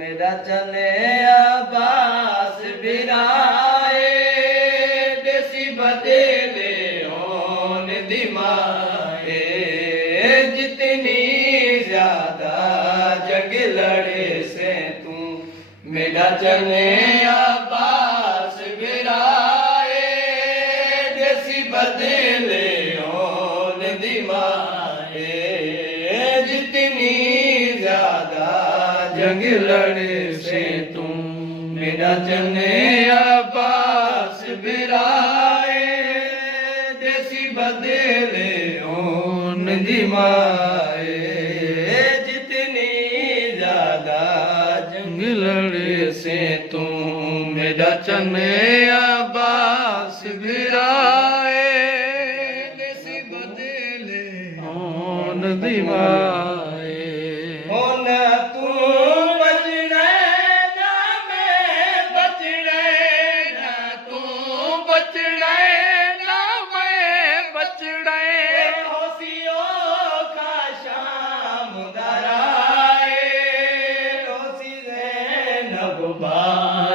मेरा चले अब्बास बिराए देसी बदले ओन दिमाए जितनी ज्यादा जंग लड़े से तू मेरा चले अब्बास बिराए देसी बदले ओन दिमाए जितनी ज्यादा जंग लड़े से तुम मेरा चने अब्बास बिराए देसी बदले ओन दिमाए जितनी ज्यादा जंग लड़े से तुम मेरा चने अब्बास बिराए देसी बदले ओन दिमाए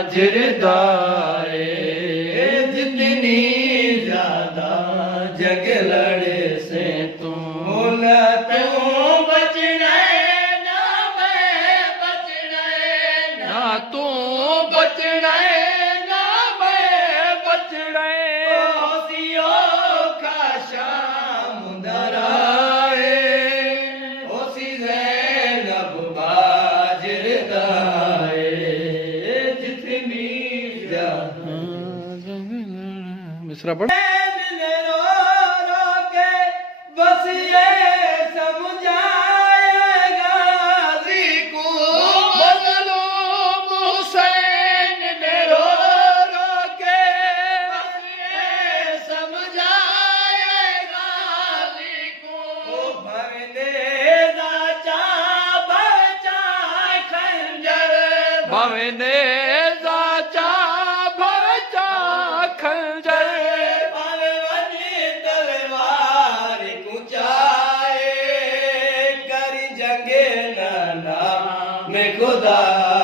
बाजरदाए जितनी ज्यादा जग लड़े से तुम बचने ना मैं बचने ना तू बचने ना मैं बचने होशियों का शाम दराए होशी ज़ैनब बाजरदाए मिश्रा पढ़ रो रो के बस ये समझाएगा गाजी को मज़लूम हुसैन ने रो रो के बस ये समझाएगा गाजी को भवने राजा बचा खंजर भवने खुदा